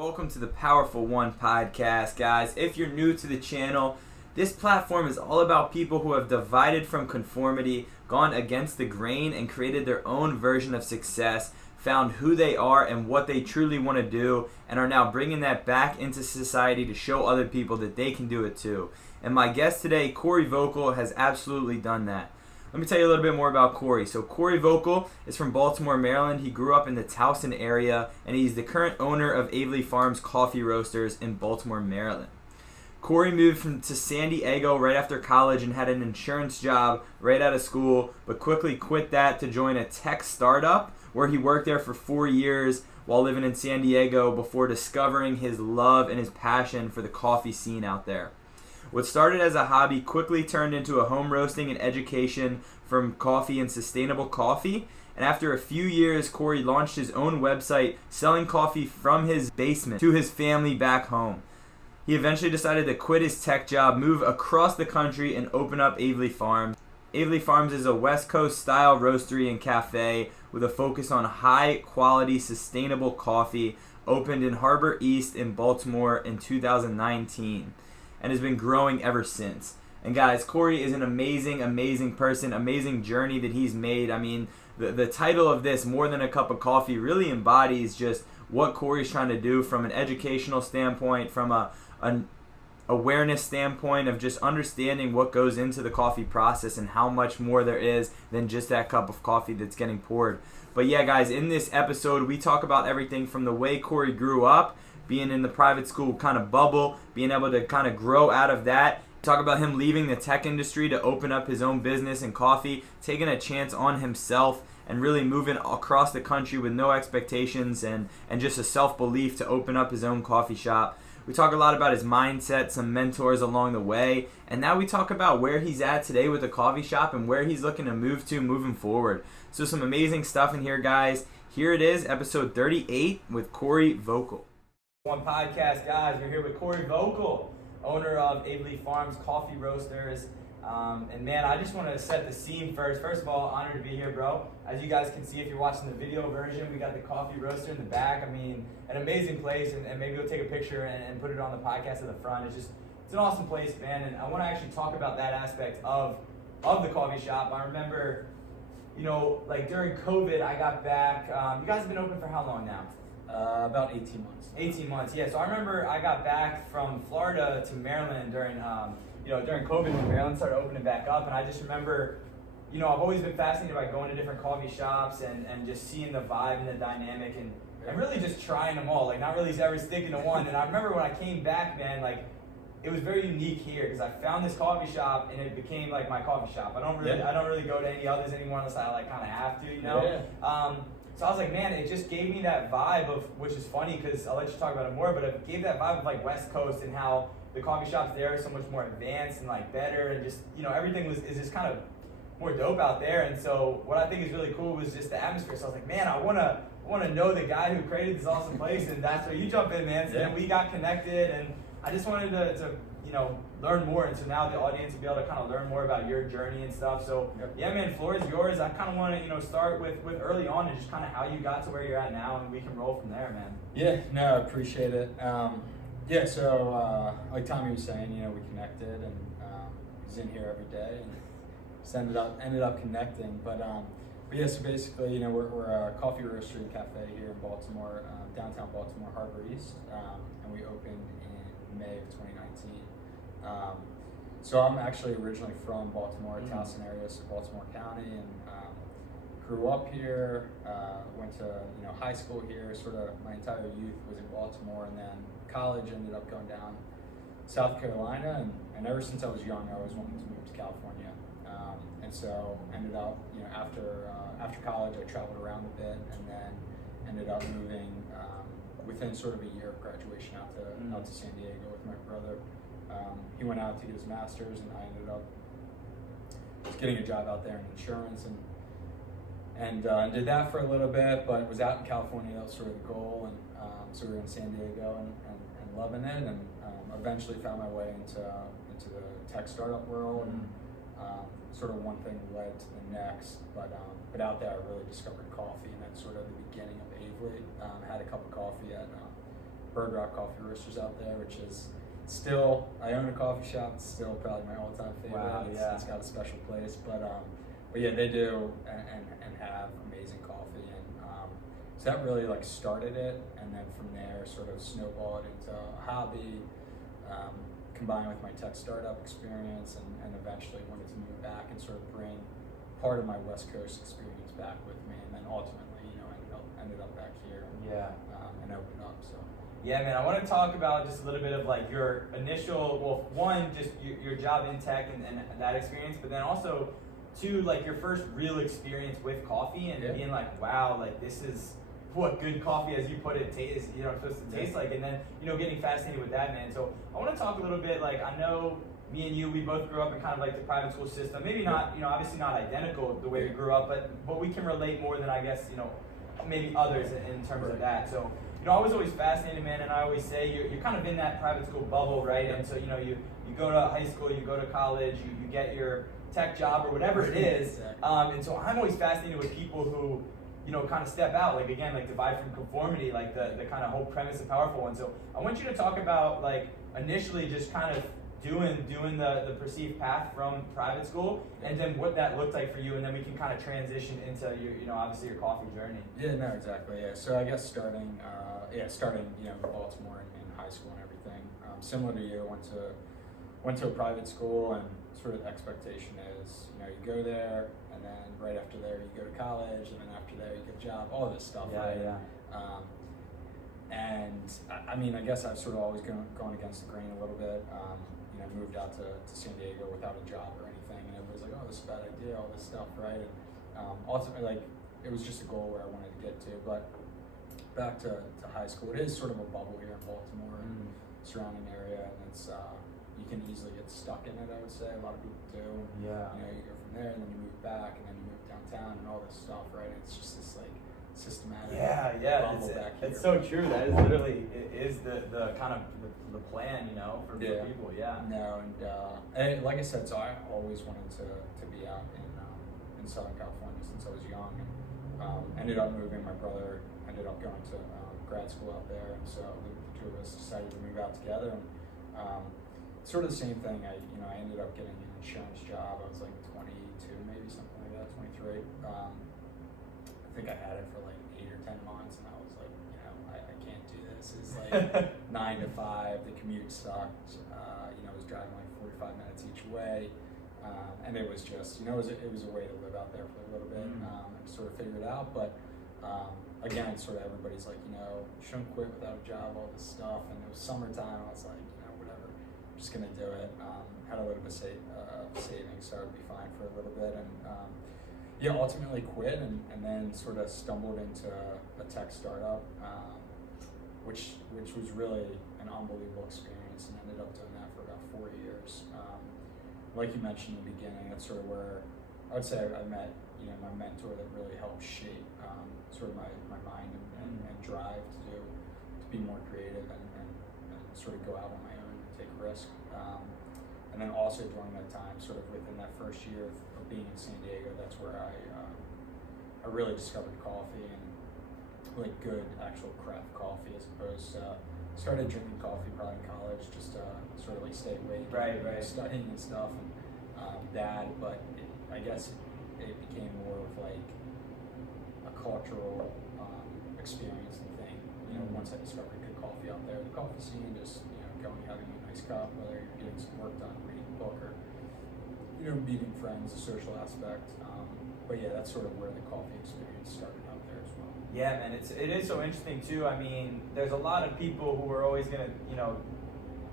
Welcome to the Powerful One podcast, guys. If you're new to the channel, this platform is all about people who have divided from conformity, gone against the grain, and created their own version of success, found who they are and what they truly want to do, and are now bringing that back into society to show other people that they can do it too. And my guest today, Corey Voelkel, has absolutely done that. Let me tell you a little bit more about Corey. So Corey Voelkel is from Baltimore, Maryland. He grew up in the Towson area, and he's the current owner of Aveley Farms Coffee Roasters in Baltimore, Maryland. Corey moved to San Diego right after college and had an insurance job right out of school, but quickly quit that to join a tech startup where he worked there for 4 years while living in San Diego before discovering his love and his passion for the coffee scene out there. What started as a hobby quickly turned into a home roasting and education from coffee and sustainable coffee. And after a few years, Corey launched his own website selling coffee from his basement to his family back home. He eventually decided to quit his tech job, move across the country, and open up Aveley Farms. Aveley Farms is a West Coast style roastery and cafe with a focus on high quality sustainable coffee, opened in Harbor East in Baltimore in 2019. And has been growing ever since. And guys, Corey is an amazing person, amazing journey that he's made. I mean, the title of this, More Than a Cup of Coffee, really embodies just what Corey's trying to do from an educational standpoint, from an awareness standpoint of just understanding what goes into the coffee process and how much more there is than just that cup of coffee that's getting poured. But yeah, guys, in this episode, we talk about everything from the way Corey grew up, being in the private school kind of bubble, being able to kind of grow out of that. Talk about him leaving the tech industry to open up his own business in coffee, taking a chance on himself, and really moving across the country with no expectations and just a self-belief to open up his own coffee shop. We talk a lot about his mindset, some mentors along the way, and now we talk about where he's at today with the coffee shop and where he's looking to move to moving forward. So some amazing stuff in here, guys. Here it is, episode 38 with Corey Voelkel. One podcast, guys. We're here with Corey Voelkel, owner of Aveley Farms Coffee Roasters. And man, I just want to set the scene first. First of all, honored to be here, bro. As you guys can see, if you're watching the video version, we got the coffee roaster in the back. I mean, an amazing place, and maybe we'll take a picture and put it on the podcast at the front. It's an awesome place, man. And I want to actually talk about that aspect of the coffee shop. I remember, like during COVID, I got back. You guys have been open for how long now? About 18 months. 18 months, yeah. So I remember I got back from Florida to Maryland during COVID when Maryland started opening back up, and I just remember, I've always been fascinated by going to different coffee shops and just seeing the vibe and the dynamic and really just trying them all, like not really ever sticking to one. And I remember when I came back, man, like it was very unique here because I found this coffee shop and it became like my coffee shop. I don't really go to any others anymore unless I like kind of have to, Yeah. So I was like, man, it just gave me that vibe of, which is funny because I'll let you talk about it more, but it gave that vibe of like West Coast and how the coffee shops there are so much more advanced and like better and just, everything is just kind of more dope out there. And so what I think is really cool was just the atmosphere. So I was like, man, I want to know the guy who created this awesome place, and that's where you jump in, man. So then we got connected, and I just wanted to learn more, and so now the audience will be able to kind of learn more about your journey and stuff. So yeah, man, floor is yours. I kind of want to start with early on and just kind of how you got to where you're at now, and we can roll from there, man. Yeah, no, I appreciate it. So like Tommy was saying, we connected, and he's in here every day, and just ended up connecting. But yeah, so basically, we're a coffee roastery and cafe here in Baltimore, downtown Baltimore, Harbor East, and we opened in May of 2019. So I'm actually originally from Baltimore, Towson area, so Baltimore County, and grew up here, went to high school here, sort of my entire youth was in Baltimore, and then college ended up going down South Carolina, and ever since I was young, I always wanted to move to California. And so ended up, after college, I traveled around a bit, and then ended up moving within sort of a year of graduation out to San Diego with my brother. He went out to get his master's, and I ended up just getting a job out there in insurance, and did that for a little bit, but was out in California. That was sort of the goal, and so we were in San Diego and loving it, and eventually found my way into the tech startup world, and sort of one thing led to the next, but out there I really discovered coffee, and that's sort of the beginning of Aveley. Had a cup of coffee at Bird Rock Coffee Roasters out there, which is still, I own a coffee shop. It's still probably my all-time favorite. Wow, It's got a special place, but yeah, they do and have amazing coffee, and so that really like started it, and then from there sort of snowballed into a hobby, combined with my tech startup experience, and eventually wanted to move back and sort of bring part of my West Coast experience back with me, and then ultimately, ended up back here. And opened up. So. Yeah, man, I want to talk about just a little bit of like your initial, well, one, just your job in tech and that experience, but then also, two, like your first real experience with coffee and being like, wow, like this is what good coffee, as you put it, is supposed to taste like, and then, getting fascinated with that, man. So I want to talk a little bit, like, I know me and you, we both grew up in kind of like the private school system, maybe not, obviously not identical the way we grew up, but we can relate more than, I guess, maybe others in terms of that. So, I was always fascinated, man, and I always say you're kind of in that private school bubble, right? And so, you go to high school, you go to college, you get your tech job or whatever it is. And so I'm always fascinated with people who, kind of step out, like, again, like divide from conformity, like the kind of whole premise of Powerful One. So I want you to talk about, like, initially just kind of doing the perceived path from private school, and then what that looked like for you, and then we can kind of transition into your, obviously your coffee journey. Yeah, no, exactly. Yeah, so I guess starting in Baltimore in high school and everything, similar to you, went to a private school, and sort of the expectation is, you go there, and then right after there you go to college, and then after there you get a job, all of this stuff, right? And I mean, I guess I've sort of always gone against the grain a little bit. Moved out to San Diego without a job or anything, and everybody's like, oh, this is a bad idea, all this stuff, right? And ultimately, like, it was just a goal where I wanted to get to. But back to high school, it is sort of a bubble here in Baltimore and surrounding area, and it's you can easily get stuck in it, I would say. A lot of people do. Yeah. You go from there, and then you move back, and then you move downtown, and all this stuff, right? It's just this, like, systematic bubble back here. It's so true. That is literally, it is the kind of the plan, for people. No, and like I said, so I always wanted to be out in Southern California since I was young, and ended up moving. My brother ended up going to grad school out there, and so the two of us decided to move out together. And sort of the same thing. I ended up getting an insurance job. I was like 22, maybe something like that, 23. I think I had it for like 8 or 10 months, and I was like, I can't do this. It's like 9 to 5. The commute sucked. I was driving like 45 minutes each way, and it was just, it was a way to live out there for a little bit, and sort of figure it out. But again, sort of everybody's like, you shouldn't quit without a job, all this stuff. And it was summertime. I was like, whatever, I'm just gonna do it. Had a little bit of savings, so I would be fine for a little bit, and ultimately quit, and then sort of stumbled into a tech startup, which was really an unbelievable experience, and ended up doing that for about 4 years. Like you mentioned in the beginning, that's sort of where I would say I met my mentor that really helped shape sort of my mind and drive to be more creative and sort of go out on my own and take risk. And then also during that time, sort of within that first year of being in San Diego, that's where I really discovered coffee, and like good actual craft coffee, as opposed to started drinking coffee probably in college just to sort of like stay awake, right, studying and stuff, and but I guess it became more of like a cultural experience and thing. Once I discovered good coffee out there, the coffee scene, just going having a nice cup, whether you're getting some work done, reading a book, or meeting friends, the social aspect. But yeah, that's sort of where the coffee experience started out there as well. Yeah, man, it is so interesting too. I mean, there's a lot of people who are always gonna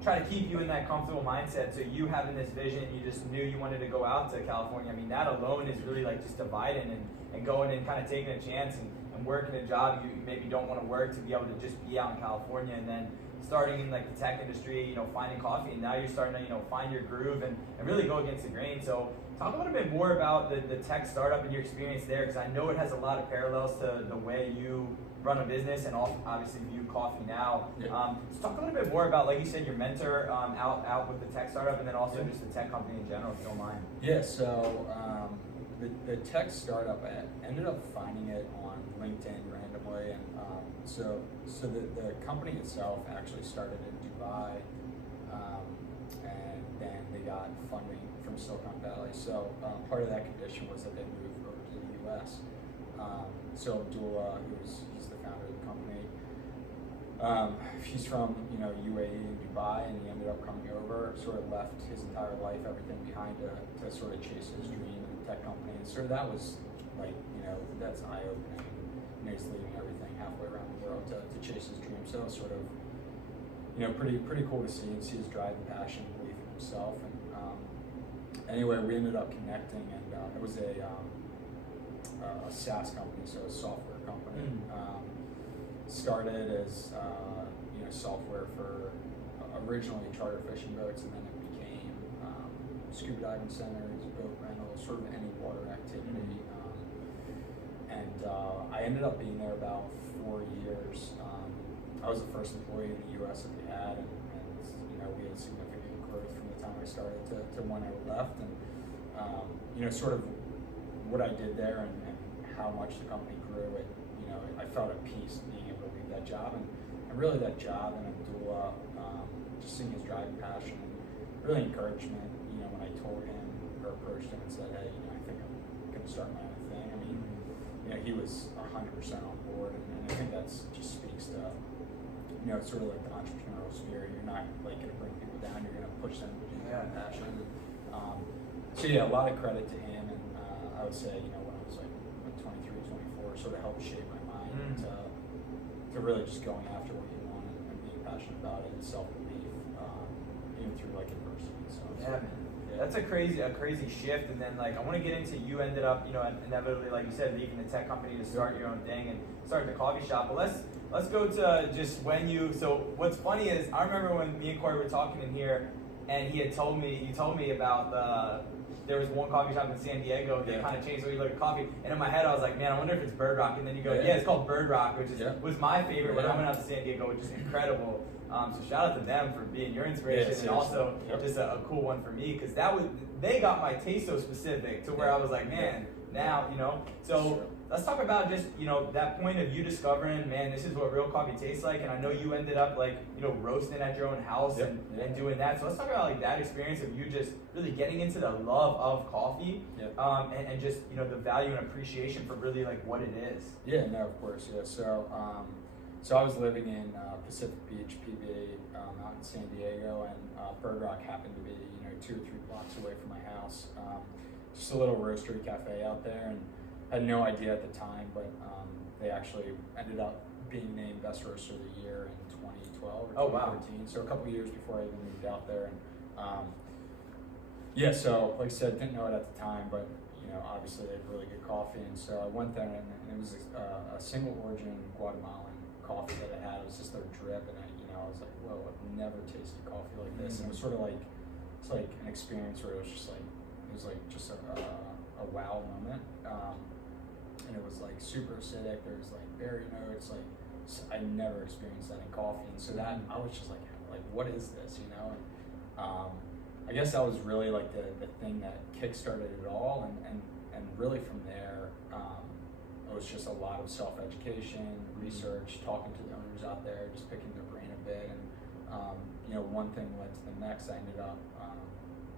try to keep you in that comfortable mindset. So you having this vision, you just knew you wanted to go out to California. I mean, that alone is really like just dividing and going and kind of taking a chance and working a job you maybe don't want to work, to be able to just be out in California, and then starting in like the tech industry, finding coffee, and now you're starting to, find your groove and really go against the grain. So talk a little bit more about the tech startup and your experience there, because I know it has a lot of parallels to the way you run a business and obviously view coffee now. Yeah. So talk a little bit more about, like you said, your mentor out with the tech startup, and then also just the tech company in general, if you don't mind. Yeah, so the tech startup, I ended up finding it on LinkedIn randomly, and so the company itself actually started in Dubai, and then they got funding from Silicon Valley. So part of that condition was that they moved over to the U.S. So Abdullah, he's the founder of the company, he's from UAE and Dubai, and he ended up coming over, sort of left his entire life, everything behind to sort of chase his dream in the tech company. And so that was like, that's eye-opening. He's leaving everything halfway around the world to chase his dream. So it was sort of, pretty cool to see his drive and passion, belief in himself. And anyway, we ended up connecting, and it was a SaaS company, so a software company. Started as software for originally charter fishing boats, and then it became scuba diving centers, boat rentals, sort of any water activity. And I ended up being there about 4 years. I was the first employee in the U.S. that we had, and we had significant growth from the time I started to when I left. And sort of what I did there and how much the company grew, I felt at peace being able to leave that job, and really that job and Abdullah, just seeing his drive and passion, and really encouragement. When I told him or approached him and said, hey, I think I'm going to start my own thing. I mean, he was 100% on board, and I think that's just speaks to, it's sort of like the entrepreneurial spirit. You're not like going to bring people down. You're going to push them to do their passion. So yeah, a lot of credit to him, and I would say, when I was like 23, 24, sort of helped shape my mind to really just going after what you want and being passionate about it, and self-belief, even through like adversity. So yeah, man. That's a crazy shift. And then like I want to get into, you ended up inevitably, like you said, leaving the tech company to start your own thing and start the coffee shop. But let's go to just when you. So what's funny is I remember when me and Corey were talking in here, and you told me about there was one coffee shop in San Diego that kind of changed the way you look at coffee. And in my head, I was like, man, I wonder if it's Bird Rock. And then you go, yeah, it's called Bird Rock, which was my favorite when I went out to San Diego, which is incredible. So shout out to them for being your inspiration, and also just a cool one for me, because they got my taste so specific to where I was like, man, now, So let's talk about just, that point of you discovering, man, this is what real coffee tastes like. And I know you ended up like, roasting at your own house and doing that. So let's talk about like that experience of you just really getting into the love of coffee, and just, the value and appreciation for really like what it is. Yeah, no, of course. Yeah. So I was living in Pacific Beach, PB, out in San Diego, and Bird Rock happened to be, 2 or 3 blocks away from my house. Just a little roastery cafe out there, and had no idea at the time, but they actually ended up being named Best Roaster of the Year in 2012 or 2013. So a couple years before I even moved out there, and so like I said, didn't know it at the time, but obviously they had really good coffee, and so I went there, and it was a single origin Guatemalan coffee that I had. It was just their drip, and I was like, whoa, I've never tasted coffee like this. And it was sort of like, it's like an experience where it was just a wow moment. And it was like super acidic. There was like berry notes. Like I never experienced that in coffee, and so that I was just like what is this? And I guess that was really like the thing that kickstarted it all, and really from there, it was just a lot of self-education, research, talking to the owners out there, just picking their brain a bit, and one thing led to the next. I ended up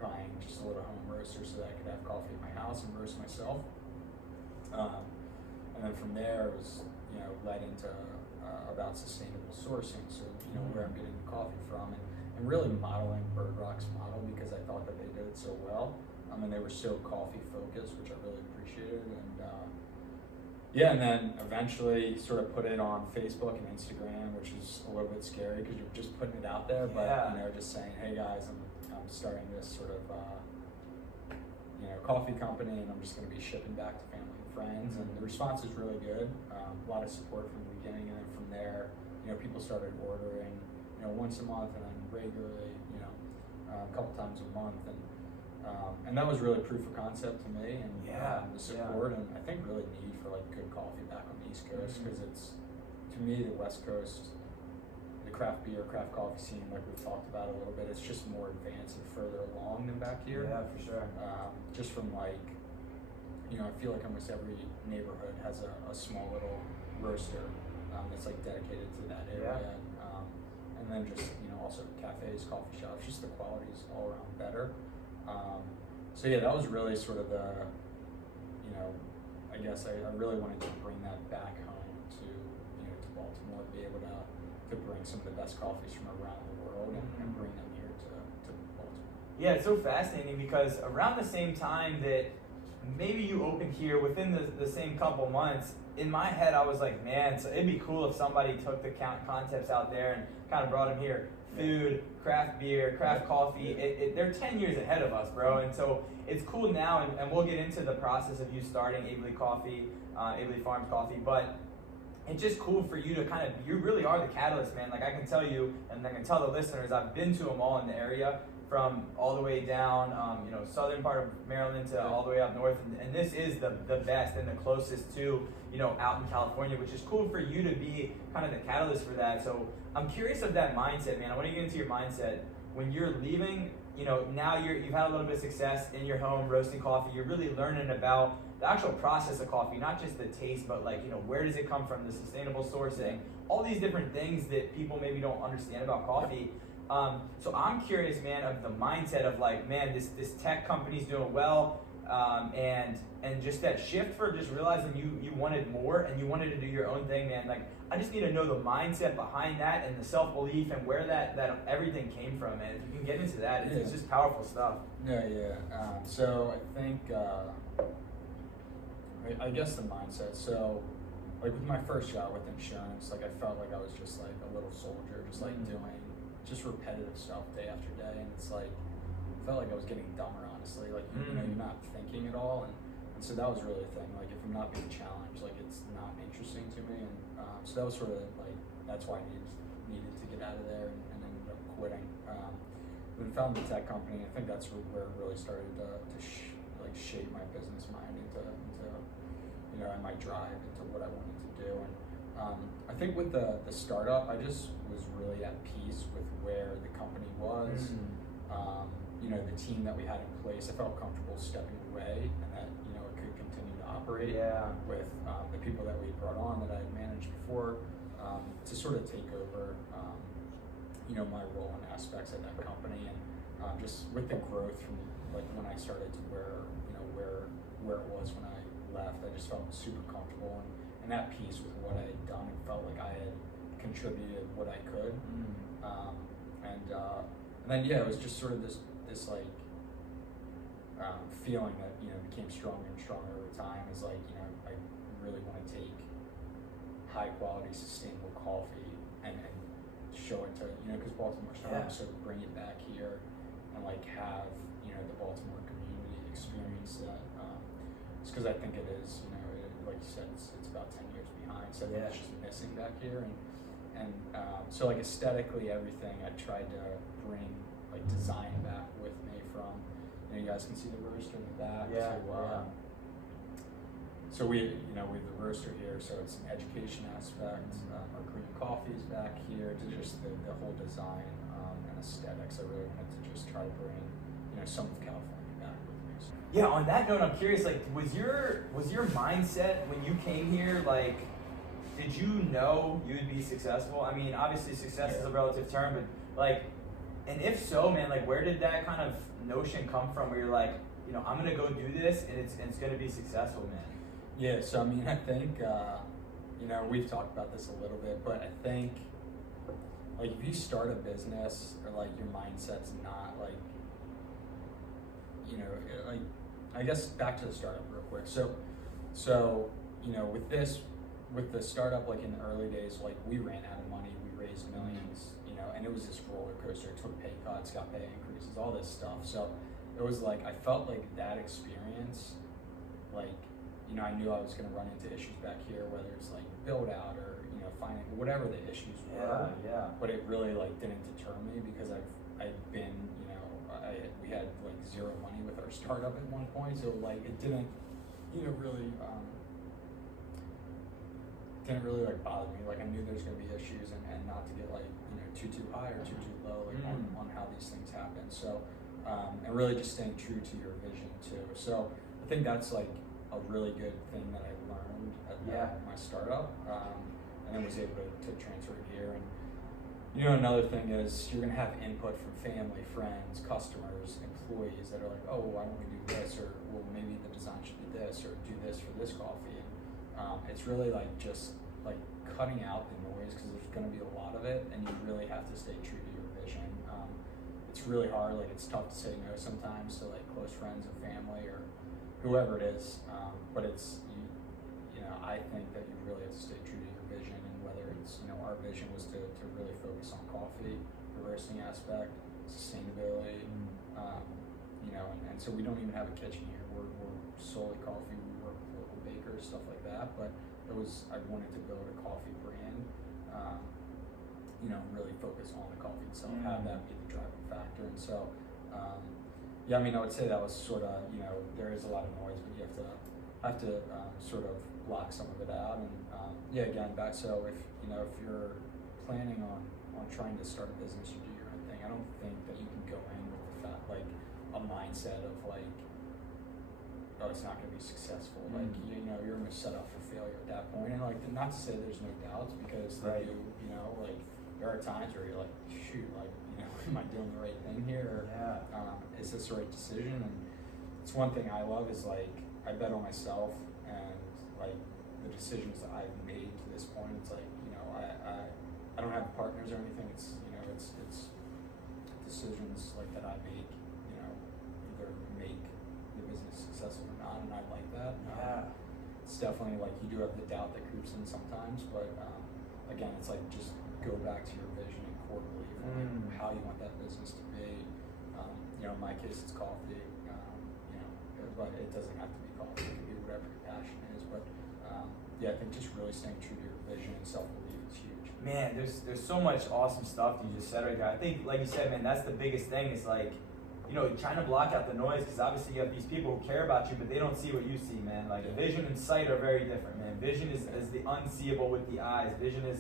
buying just a little home roaster so that I could have coffee in my house and roast myself. And then from there, it was led into about sustainable sourcing. So where I'm getting the coffee from, and really modeling Bird Rock's model, because I thought that they did it so well. And they were so coffee focused, which I really appreciated. And then eventually sort of put it on Facebook and Instagram, which is a little bit scary because you're just putting it out there, but just saying, hey guys, I'm starting this sort of coffee company, and I'm just going to be shipping back to family and friends. And the response is really good. A lot of support from the beginning, and then from there, people started ordering, once a month, and then regularly, a couple times a month, and that was really proof of concept to me, and the support, and I think really need for like good coffee back on the East Coast, because it's, to me, the West Coast, the craft beer, craft coffee scene, like we've talked about a little bit, it's just more advanced and further along than back here. Yeah, for sure. Just from like, I feel like almost every neighborhood has a small little roaster that's like dedicated to that area. And then just, also cafes, coffee shops, just the quality's all around better. So yeah, that was really sort of the, I guess I really wanted to bring that back home to, to Baltimore, be able to bring some of the best coffees from around the world and bring them here to Baltimore. Yeah, it's so fascinating because around the same time that maybe you opened here, within the same couple months, in my head I was like, man, so it'd be cool if somebody took the concepts out there and kind of brought them here. Food, craft beer, craft coffee, they're 10 years ahead of us, bro. And so it's cool now, and we'll get into the process of you starting Aveley Farms Coffee, but it's just cool for you to you really are the catalyst, man. Like I can tell you, and I can tell the listeners, I've been to them all in the area, from all the way down, southern part of Maryland to all the way up north, and this is the best and the closest to, out in California, which is cool for you to be kind of the catalyst for that. So I'm curious of that mindset, man. I want to get into your mindset when you're leaving. Now you've had a little bit of success in your home roasting coffee. You're really learning about the actual process of coffee, not just the taste, but where does it come from, the sustainable sourcing, all these different things that people maybe don't understand about coffee. So I'm curious, man, of the mindset of man, this tech company's doing well, and just that shift for just realizing you wanted more and you wanted to do your own thing, man. I just need to know the mindset behind that and the self-belief and where that everything came from, man. If you can get into that, it's just powerful stuff. Yeah. So I think, I guess the mindset. So with my first job with insurance, I felt like I was just a little soldier, just doing just repetitive stuff day after day, and it's I felt like I was getting dumber, honestly. You're not thinking at all, and so that was really the thing. If I'm not being challenged, it's not interesting to me, and so that was sort of that's why I needed to get out of there, and ended up quitting. Then found the tech company. I think that's where it really started to shape my business mind into and my drive into what I wanted to do. And I think with the startup, I just was really at peace with where the company was. The team that we had in place, I felt comfortable stepping away, and that it could continue to operate with the people that we brought on that I had managed before, to sort of take over my role and aspects of that company, and just with the growth from when I started to where it was when I left, I just felt super comfortable and at peace with what I had done, and felt like I had contributed what I could. And then it was just sort of this feeling that became stronger and stronger over time. Is I really want to take high quality sustainable coffee and show it to because Baltimore's home, so bring it back here and have the Baltimore community experience that. It's because I think it is like you said, it's about 10 years behind, so I think it's just missing back here, and so aesthetically, everything I tried to bring design back with me, from you guys can see the roaster in the back. So we we have the roaster here, so it's an education aspect. Our green coffee is back here, to just the whole design and aesthetics. I really wanted to just try to bring some of California back with me. So. Yeah, on that note, I'm curious, was your mindset when you came here, did you know you would be successful? I mean, obviously success is a relative term, but and if so, man, where did that kind of notion come from, where you're I'm gonna go do this and it's gonna be successful, man? Yeah, so I mean, I think we've talked about this a little bit, but I think if you start a business, or your mindset's not I guess back to the startup real quick. So with the startup, in the early days, we ran out of money, we raised millions, and it was this roller coaster. Took pay cuts, got pay increases, all this stuff. So it was I felt that experience, I knew I was going to run into issues back here, whether it's build out or finance, whatever the issues were. But it really didn't deter me, because I've been we had zero money with our startup at one point, so it didn't really bother me. I knew there's going to be issues, and not to get too high or too low on how these things happen. So and really just staying true to your vision too. So I think that's a really good thing that I learned at my startup, and then was able to transfer it here. And you know, another thing is you're gonna have input from family, friends, customers, employees that are like, oh, why don't we do this, or well, maybe the design should be this, or do this for this coffee. And it's really like just like cutting out the noise, because there's gonna be a lot of it, and you really have to stay true to your vision. It's really hard, like it's tough to say no sometimes to like close friends and family or whoever it is, but it's, you know, I think that you really have to stay true to your vision, and whether it's, you know, our vision was to really focus on coffee, the roasting aspect, sustainability, you know, and so we don't even have a kitchen here, we're solely coffee, we work with local bakers, stuff like that, but I wanted to build a coffee brand, you know, really focus on the coffee itself, have that be the driving factor. And so, yeah, I mean, I would say that was sort of, you know, there is a lot of noise, but you have to sort of block some of it out. And yeah, again, so if, you know, if you're planning on trying to start a business or do your own thing, I don't think that you can go in with the fact, like a mindset of like, oh, it's not going to be successful. Like, you know, you're going to set up for failure at that point. And like, not to say there's no doubts, because they do, you know, like there are times where you're like, shoot, like, you know, am I doing the right thing here? Or, is this the right decision? And it's one thing I love is like, I bet on myself, and like the decisions that I've made to this point, it's like, you know, I don't have partners or anything. It's, you know, it's decisions like that I make, you know, either make the business successful or not, and I like that. It's definitely like you do have the doubt that creeps in sometimes, but again, it's like just go back to your vision and core belief, and like how you want that business to be. You know, in my case, it's coffee. You know, but it doesn't have to be coffee. It can be whatever your passion is. But yeah, I think just really staying true to your vision and self-belief is huge. Man, there's so much awesome stuff you just said right there. I think, like you said, man, that's the biggest thing. Is like, you know, trying to block out the noise, because obviously you have these people who care about you, but they don't see what you see, man. Like vision and sight are very different, man. Vision is the unseeable with the eyes. Vision is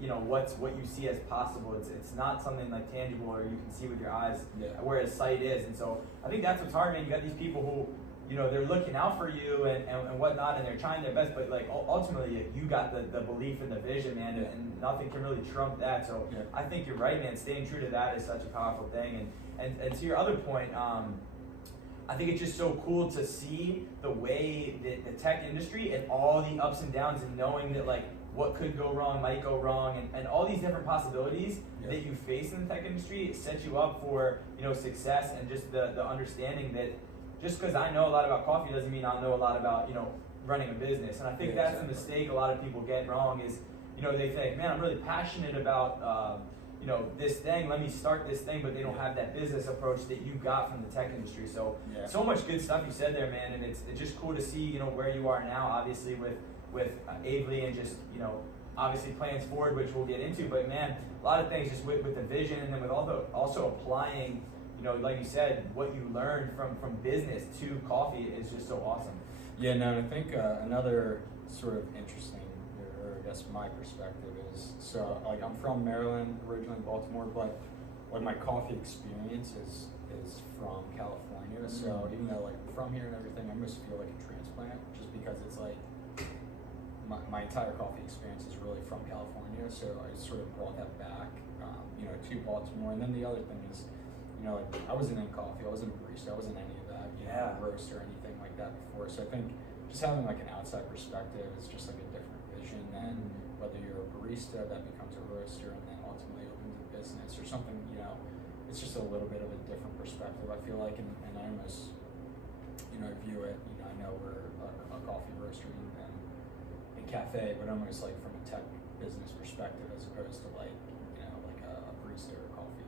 you know, what you see as possible. It's not something like tangible or you can see with your eyes, whereas sight is. And so I think that's what's hard, man. You got these people who, you know, they're looking out for you and whatnot, and they're trying their best, but like ultimately you got the belief and the vision, man, and nothing can really trump that. So I think you're right, man. Staying true to that is such a powerful thing. And to your other point, I think it's just so cool to see the way that the tech industry and all the ups and downs, and knowing that like what could go wrong might go wrong, and all these different possibilities that you face in the tech industry. It sets you up for, you know, success, and just the understanding that just because I know a lot about coffee doesn't mean I know a lot about, you know, running a business. And I think that's the mistake a lot of people get wrong is, you know, they think, man, I'm really passionate about you know, this thing, let me start this thing, but they don't have that business approach that you got from the tech industry. So so much good stuff you said there, man, and it's just cool to see, you know, where you are now, obviously with Aveley, and just, you know, obviously plans forward, which we'll get into, but man, a lot of things just with the vision, and then with also applying, you know, like you said, what you learned from business to coffee is just so awesome. Yeah, no, I think another sort of interesting, or I guess my perspective is, so like I'm from Maryland, originally Baltimore, but like my coffee experience is from California. So even though like I'm from here and everything, I almost feel like a transplant, just because it's like my entire coffee experience is really from California. So I sort of brought that back, you know, to Baltimore. And then the other thing is, you know, like I wasn't in coffee, I wasn't a barista, I wasn't any of that, you know, roast or anything like that before. So I think just having like an outside perspective is just like a different vision than whether you're a barista that becomes a roaster and then ultimately opens a business or something, you know. It's just a little bit of a different perspective, I feel like, and I almost, you know, view it, you know, I know we're a coffee roaster and cafe, but almost like from a tech business perspective, as opposed to like, you know, like a barista or coffee.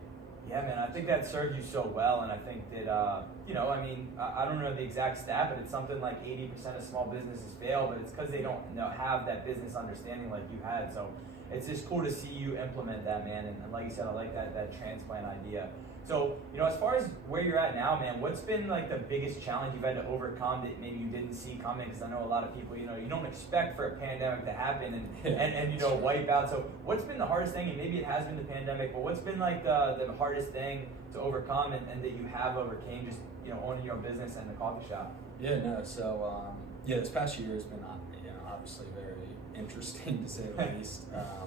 Yeah, man, I think that served you so well, and I think that, you know, I mean, I don't know the exact stat, but it's something like 80% of small businesses fail, but it's because they don't have that business understanding like you had. So it's just cool to see you implement that, man, and like you said, I like that transplant idea. So, you know, as far as where you're at now, man, what's been like the biggest challenge you've had to overcome that maybe you didn't see coming? Because I know a lot of people, you know, you don't expect for a pandemic to happen and you know, wipe out. So what's been the hardest thing, and maybe it has been the pandemic, but what's been like the hardest thing to overcome and that you have overcame, just, you know, owning your own business and the coffee shop? Yeah, no, so Yeah, this past year has been, obviously very interesting to say the least. I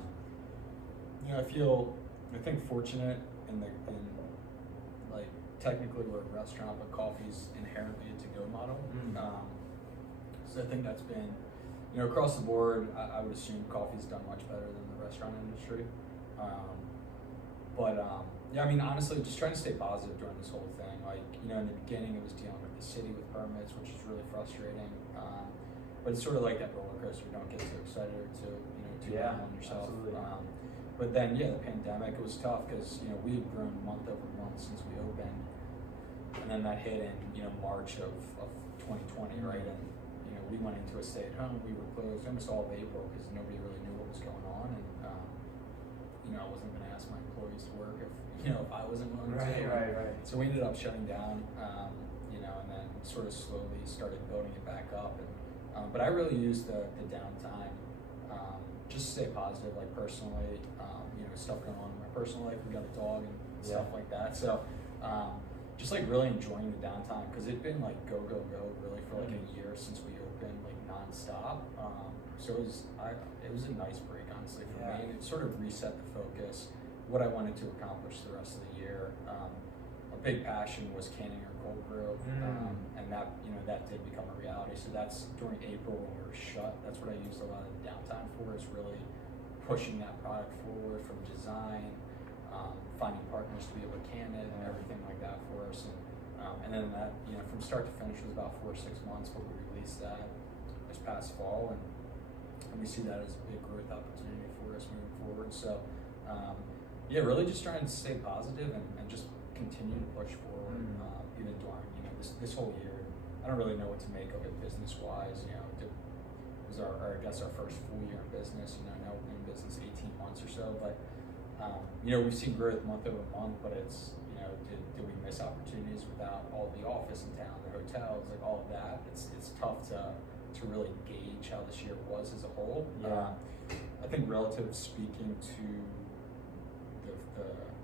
think fortunate in like technically we're a restaurant, but coffee's inherently a to-go model. So I think that's been, across the board. I would assume coffee's done much better than the restaurant industry. Honestly, just trying to stay positive during this whole thing. Like, in the beginning, it was dealing with the city with permits, which is really frustrating. But it's sort of like that roller coaster. You don't get too excited or too down on yourself. But then, the pandemic, it was tough because, we had grown month over month since we opened. And then that hit in, March of 2020, right? And, we went into a stay at home. We were closed almost all of April because nobody really knew what was going on. And, I wasn't going to ask my employees to work if I wasn't willing to. Right. So we ended up shutting down, and then sort of slowly started building it back up. And, but I really used the downtime just to stay positive, like personally, stuff going on in my personal life. We got a dog and stuff like that. So just like really enjoying the downtime because it'd been like go really for like a year since we opened, like nonstop. So it was a nice break, honestly, for me. And it sort of reset the focus, what I wanted to accomplish the rest of the year. A big passion was canning our cold brew, and that did become a reality. So that's during April when we were shut. That's what I used a lot of the downtime for, is really pushing that product forward from design, finding partners to be able to can it and everything like that for us. And then that, from start to finish was about 4 or 6 months, but we released that this past fall, and we see that as a big growth opportunity for us moving forward. So, really just trying to stay positive and just continue to push forward, even during, this whole year. I don't really know what to make of it business-wise. It was our first full year in business. Now we've been in business 18 months or so, but we've seen growth month over month. But it's, did we miss opportunities without all the office in town, the hotels, like all of that? It's tough to really gauge how this year was as a whole. I think relative speaking to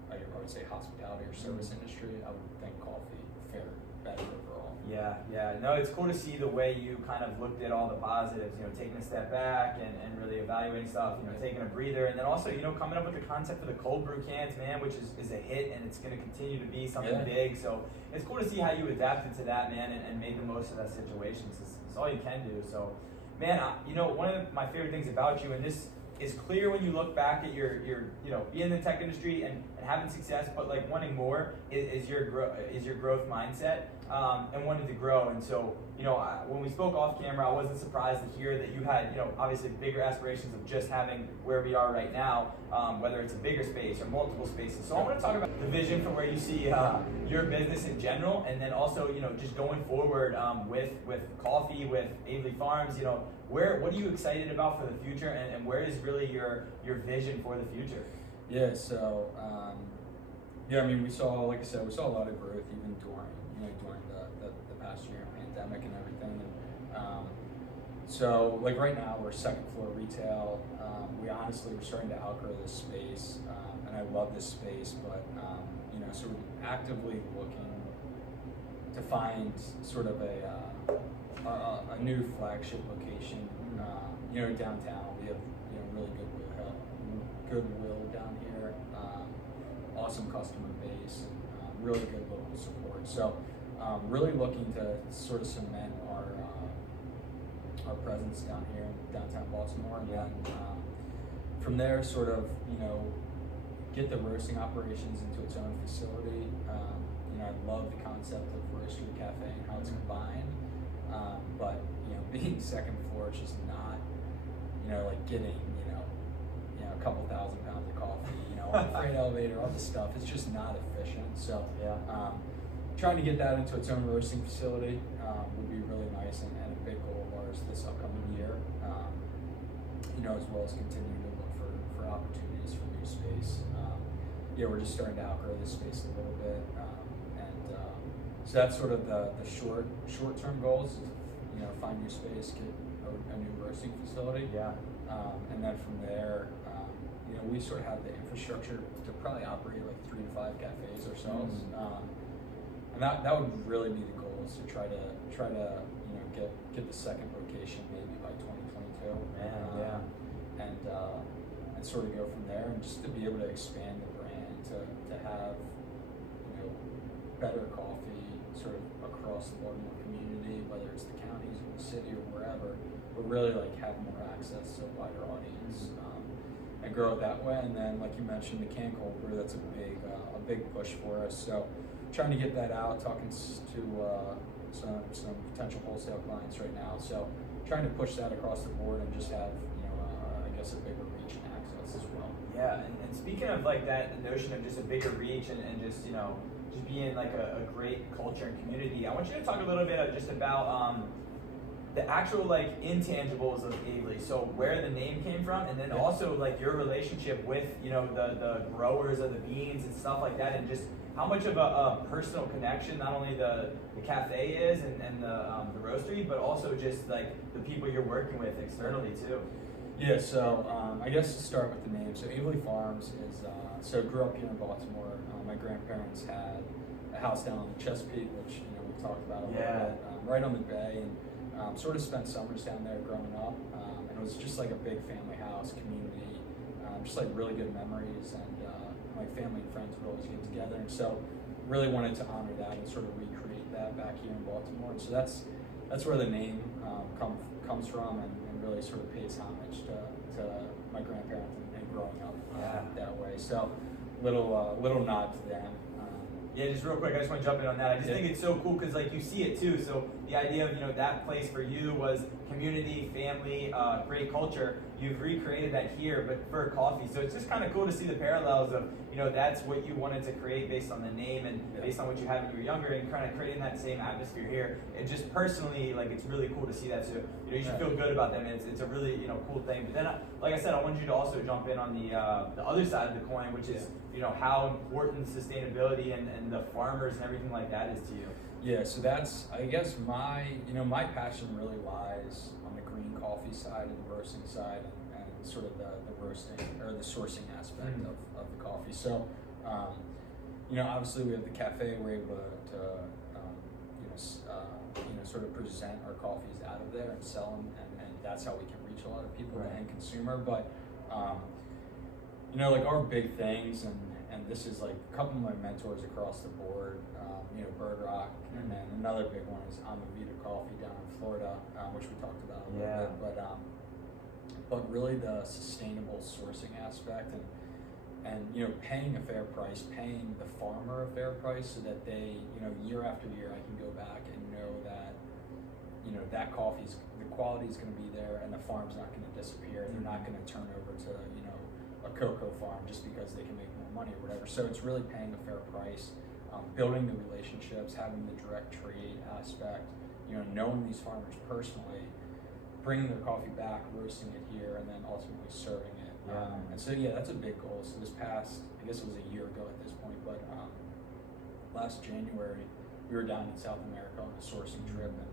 I would say hospitality or service industry, I would think coffee fared better overall. No, it's cool to see the way you kind of looked at all the positives, taking a step back and really evaluating stuff, taking a breather, and then also, coming up with the concept for the cold brew cans, man, which is a hit, and it's going to continue to be something big. So it's cool to see how you adapted to that, man, and made the most of that situation. It's all you can do. So, man, one of my favorite things about you, and this is clear when you look back at your being in the tech industry and having success, but like wanting more is your growth mindset, and wanting to grow. And so, when we spoke off camera, I wasn't surprised to hear that you had, obviously bigger aspirations of just having where we are right now, whether it's a bigger space or multiple spaces. So I want to talk about the vision for where you see your business in general, and then also, just going forward with coffee, with Aveley Farms, what are you excited about for the future, and where is really your vision for the future? So, we saw, like I said, we saw a lot of growth even during the past year pandemic and everything. And, so, like right now, we're second floor retail. We're starting to outgrow this space, and I love this space, but, so we're actively looking to find sort of a new flagship location, downtown. We have, really goodwill down here, awesome customer base, and really good local support. So, really looking to sort of cement our presence down here in downtown Baltimore, and then from there, sort of, get the roasting operations into its own facility. I love the concept of roastery cafe and how it's combined, but being second floor, it's just not, like getting, a couple thousand pounds of coffee, on the freight elevator, all this stuff. It's just not efficient. So, trying to get that into its own roasting facility would be really nice, and a big goal of ours this upcoming year. As well as continuing to look for opportunities for new space. We're just starting to outgrow this space a little bit, so that's sort of the short-term goals. Find new space, get a new roasting facility. And then from there, we sort of have the infrastructure to probably operate like 3 to 5 cafes ourselves. And that would really be the goal, is to try to get the second location maybe by 2022. Man, And sort of go from there, and just to be able to expand the brand, to have better coffee sort of across the Baltimore community, whether it's the counties or the city or wherever, but really like have more access to a wider audience, and grow it that way. And then, like you mentioned, the can cold brew, that's a big push for us. So trying to get that out, talking to some potential wholesale clients right now. So trying to push that across the board and just have I guess a bigger reach and access as well. Yeah, and speaking of like that, the notion of just a bigger reach and just just being like a great culture and community, I want you to talk a little bit just about the actual like intangibles of Aveley. So where the name came from, and then also like your relationship with the growers of the beans and stuff like that, and just how much of a personal connection not only the cafe is and the roastery, but also just like the people you're working with externally too. Yeah, so I guess to start with the name, so Aveley Farms is, so grew up here in Baltimore. My grandparents had a house down on the Chesapeake, which we've talked about a little bit, right on the bay, and sort of spent summers down there growing up, and it was just like a big family house, community, just like really good memories, and my family and friends would always get together, and so really wanted to honor that and sort of recreate that back here in Baltimore, and so that's where the name comes from, and really sort of pays homage to my grandparents and growing up that way. So little nod to them. Yeah, just real quick, I just want to jump in on that. I just think it's so cool because like you see it too. So the idea of that place for you was community, family, great culture. You've recreated that here, but for coffee. So it's just kind of cool to see the parallels of that's what you wanted to create based on the name and based on what you had when you were younger, and kind of creating that same atmosphere here. And just personally, like it's really cool to see that. So you should feel good about that. And it's a really cool thing. But then, like I said, I wanted you to also jump in on the other side of the coin, which is how important sustainability and the farmers and everything like that is to you. Yeah, so that's, I guess, my passion really lies on the green coffee side and the roasting side, and sort of the roasting or the sourcing aspect of the coffee. So, obviously we have the cafe. We're able to sort of present our coffees out of there and sell them, and that's how we can reach a lot of people, the end consumer. But like our big things, and this is like a couple of my mentors across the board, Bird Rock, and then another big one is Aveley Coffee down in Florida, which we talked about a little bit, but really the sustainable sourcing aspect, and paying a fair price, paying the farmer a fair price, so that they, year after year, I can go back and know that that coffee's, the quality is going to be there, and the farm's not going to disappear. They're not going to turn over to a cocoa farm just because they can make more money or whatever. So it's really paying a fair price, building the relationships, having the direct trade aspect, knowing these farmers personally, bringing their coffee back, roasting it here, and then ultimately serving it. And so that's a big goal. So this past, I guess it was a year ago at this point, but last January we were down in South America on a sourcing trip, and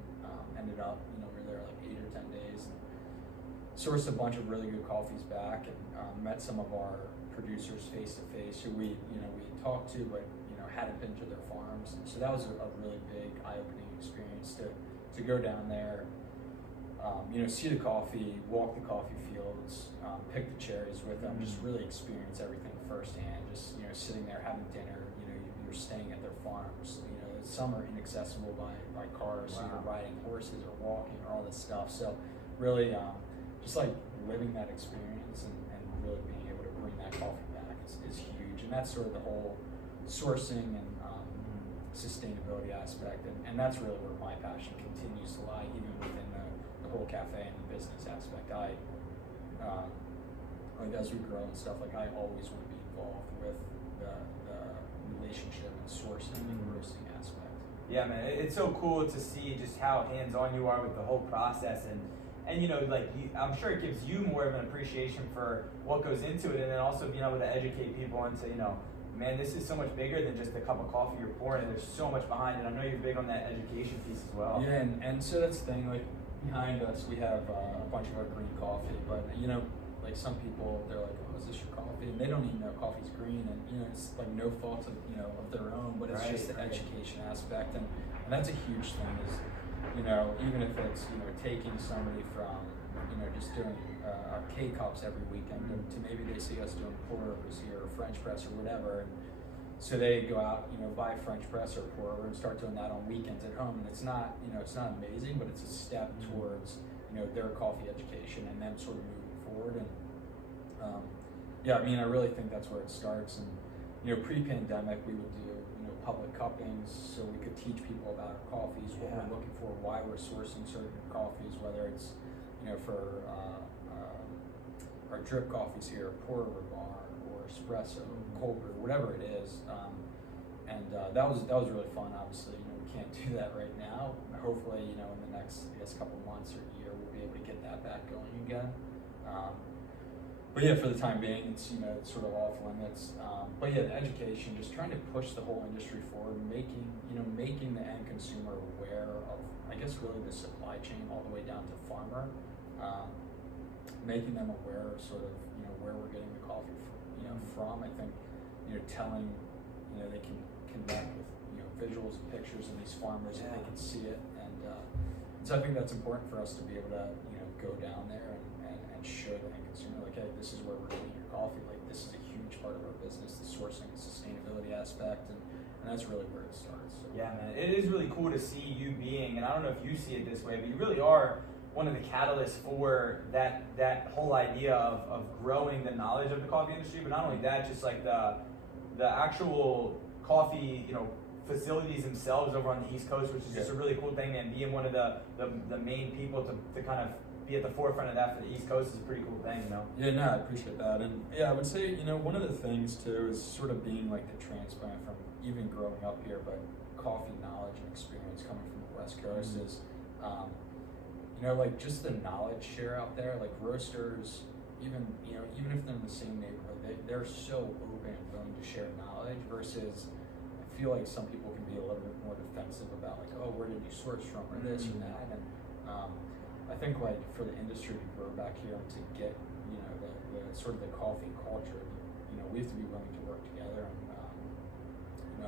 ended up, we were there like 8 or 10 days, and sourced a bunch of really good coffees back, and met some of our producers face to face who we talked to, but hadn't been to their farms. And so that was a really big eye-opening experience to go down there, see the coffee, walk the coffee fields, pick the cherries with them, just really experience everything firsthand. Just sitting there having dinner, you're staying at their farms. Some are inaccessible by cars, so you're riding horses or walking or all this stuff. So really, just like living that experience and really being able to bring that coffee back is huge. And that's sort of the whole sourcing and sustainability aspect, and that's really where my passion continues to lie, even within the whole cafe and the business aspect. I like as we grow and stuff, like I always want to be involved with the relationship and sourcing and roasting aspect. Yeah, man, it's so cool to see just how hands-on you are with the whole process, and I'm sure it gives you more of an appreciation for what goes into it, and then also being able to educate people into man, this is so much bigger than just a cup of coffee you're pouring, and there's so much behind it. I know you're big on that education piece as well. Yeah, and so that's the thing, like behind us we have a bunch of our green coffee, but like some people, they're like, oh, is this your coffee? And they don't even know coffee's green, and it's like no fault of of their own, but it's just the education aspect, and that's a huge thing, is even if it's, taking somebody from, just doing K-Cups every weekend to maybe they see us doing pour-overs here or French press or whatever. And so they go out, buy a French press or pour-over and start doing that on weekends at home. And it's not, it's not amazing, but it's a step towards, their coffee education and them sort of moving forward. And I really think that's where it starts. And, pre-pandemic, we would do, public cuppings so we could teach people about our coffees, what we're looking for, why we're sourcing certain coffees, whether it's, for our drip coffees here, pour-over bar or espresso, cold brew, whatever it is. That was really fun. Obviously, we can't do that right now. Hopefully, in the next, couple months or year, we'll be able to get that back going again. But yeah, for the time being, it's it's sort of off limits. But yeah, the education, just trying to push the whole industry forward, making the end consumer aware of, I guess, really the supply chain all the way down to farmer, making them aware of sort of where we're getting the coffee from. I think telling they can connect with visuals and pictures of these farmers and they can see it, and so I think that's important for us to be able to go down there and show the end consumer, like, hey, this is where we're getting your coffee. Like, this is a huge part of our business, the sourcing and sustainability aspect, and that's really where it starts. So. Yeah, man, it is really cool to see you being, and I don't know if you see it this way, but you really are one of the catalysts for that whole idea of growing the knowledge of the coffee industry, but not only that, just like the actual coffee, facilities themselves over on the East Coast, which is just a really cool thing, and being one of the main people to kind of be at the forefront of that for the East Coast is a pretty cool thing, Yeah, no, I appreciate that. And yeah, I would say, one of the things too is sort of being like the transplant from even growing up here, but coffee knowledge and experience coming from the West Coast is, like just the knowledge share out there, like roasters, even if they're in the same neighborhood, they're so open and willing to share knowledge versus I feel like some people can be a little bit more defensive about like, oh, where did you source from or this or that. And I think like for the industry to grow back here and to get, the sort of the coffee culture, we have to be willing to work together and,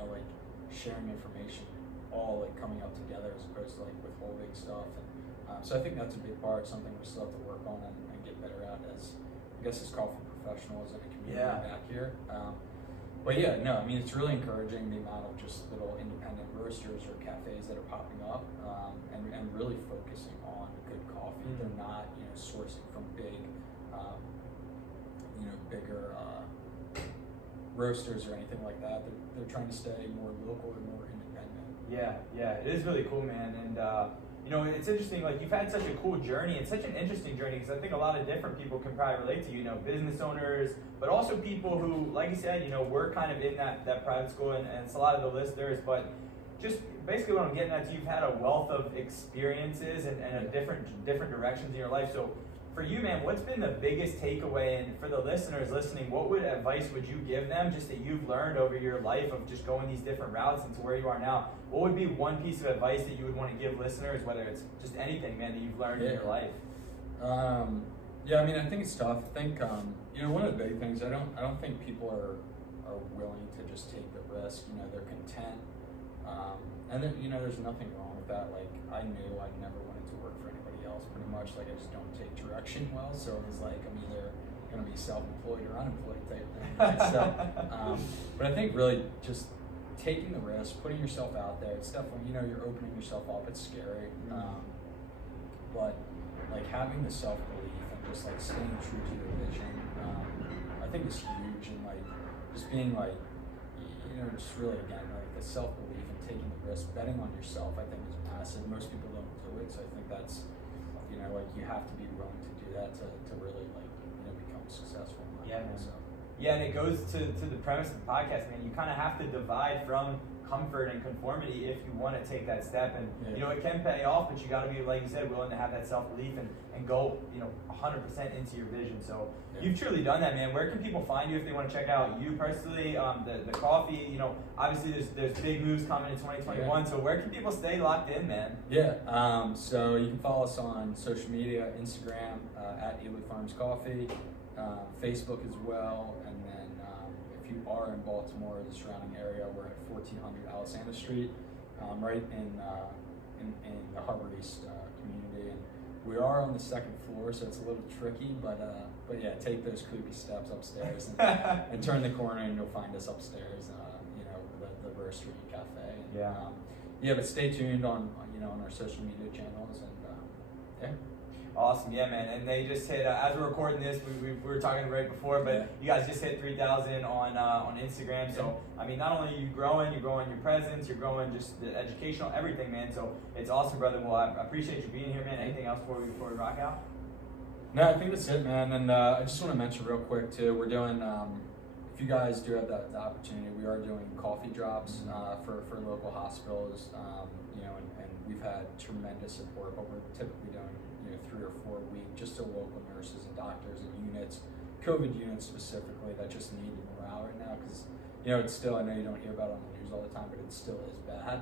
like sharing information, all like coming up together as opposed to like withholding stuff. And so I think that's a big part, something we still have to work on and get better at as, I guess, as coffee professionals in a community back here. But yeah, no, I mean, it's really encouraging the amount of just little independent roasters or cafes that are popping up, and really focusing on good coffee. They're not, sourcing from big, bigger roasters or anything like that. They're trying to stay more local and more independent. Yeah, it is really cool, man. And it's interesting, like you've had such a cool journey and such an interesting journey, because I think a lot of different people can probably relate to you, business owners, but also people who, like you said, we're kind of in that private school, and it's a lot of the listeners, but just basically what I'm getting at is you've had a wealth of experiences and different directions in your life. So for you, man, what's been the biggest takeaway? And for the listeners listening, what advice would you give them just that you've learned over your life of just going these different routes into where you are now? What would be one piece of advice that you would want to give listeners, whether it's just anything, man, that you've learned in your life? I mean, I think it's tough. I think, one of the big things, I don't think people are willing to just take the risk. They're content. And then, there's nothing wrong with that. Like, I knew I never wanted to work for anybody else, pretty much. Like, I just don't take direction well. So it was like, I'm either going to be self-employed or unemployed type thing. Right? So, but I think really just taking the risk, putting yourself out there, it's definitely, you're opening yourself up. It's scary. But like having the self-belief and just like staying true to your vision, I think is huge. And like just being like, just really, again, like the self-belief and taking the risk, betting on yourself, I think is massive. Most people don't do it. So I think that's, like you have to be willing to do that to really like, become successful. Yeah, man. So. Yeah, and it goes to the premise of the podcast, man. You kind of have to divide from comfort and conformity if you want to take that step. And, it can pay off, but you got to be, like you said, willing to have that self-belief and go, 100% into your vision. So you've truly done that, man. Where can people find you if they want to check out you personally, the coffee? Obviously there's big moves coming in 2021. So where can people stay locked in, man? Yeah, so you can follow us on social media, Instagram, at Aveley Farms Coffee, Facebook as well, and then if you are in Baltimore or the surrounding area, we're at 1400 Alexander Street, right in the Harbor East community, and we are on the second floor, so it's a little tricky. But yeah, take those creepy steps upstairs and turn the corner, and you'll find us upstairs. The Roastery Cafe. And, yeah, but stay tuned on on our social media channels, and yeah. Awesome, yeah, man. And they just hit, as we're recording this, we were talking right before, but you guys just hit 3,000 on Instagram. So, I mean, not only are you growing your presence, you're growing just the educational, everything, man. So, it's awesome, brother. Well, I appreciate you being here, man. Anything else before we rock out? No, I think that's it, man. And I just want to mention real quick, too, we're doing, if you guys do have the opportunity, we are doing coffee drops for local hospitals, and we've had tremendous support, but we're typically doing 3 or 4 a week just to local nurses and doctors and units, COVID units specifically, that just need the morale right now, because it's still, I know you don't hear about it on the news all the time, but it still is bad.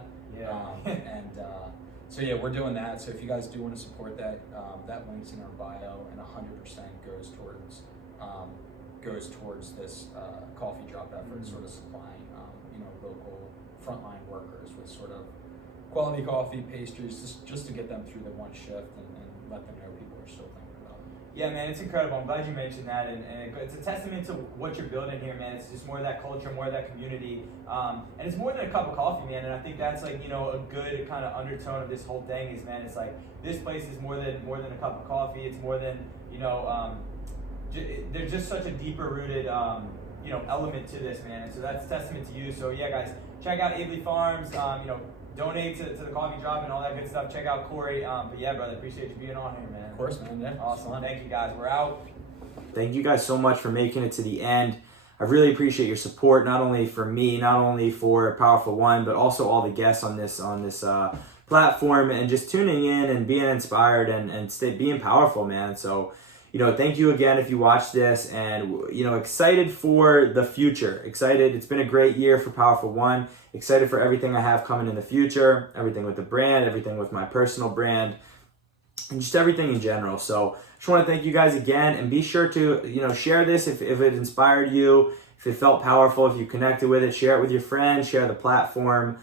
So yeah, we're doing that. So if you guys do want to support that, that link's in our bio, and 100% goes towards this coffee drop effort, sort of supplying local frontline workers with sort of quality coffee, pastries, just to get them through the one shift and let them know people are still thinking about them. Yeah, man, it's incredible. I'm glad you mentioned that, and it's a testament to what you're building here, man. It's just more of that culture, more of that community, and it's more than a cup of coffee, man. And I think that's like a good kind of undertone of this whole thing is, man, it's like this place is more than a cup of coffee. It's more than there's just such a deeper rooted element to this, man. And so that's a testament to you. So yeah, guys, check out Aveley Farms. Donate to the coffee drop and all that good stuff. Check out Corey. But yeah, brother, appreciate you being on here, man. Of course, man. Yeah. Awesome. Thank you, guys. We're out. Thank you guys so much for making it to the end. I really appreciate your support, not only for me, not only for Powerful One, but also all the guests on this platform, and just tuning in and being inspired and being powerful, man. So, thank you again if you watched this, and excited for the future. Excited. It's been a great year for Powerful One. Excited for everything I have coming in the future, everything with the brand, everything with my personal brand, and just everything in general. So just want to thank you guys again, and be sure to share this if it inspired you, if it felt powerful, if you connected with it. Share it with your friends, share the platform.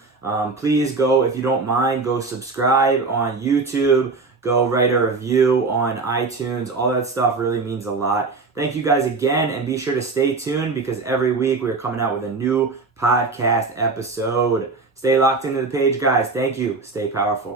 Please go, if you don't mind, go subscribe on YouTube, go write a review on iTunes. All that stuff really means a lot. Thank you guys again, and be sure to stay tuned, because every week we are coming out with a new podcast episode. Stay locked into the page, guys. Thank you. Stay powerful.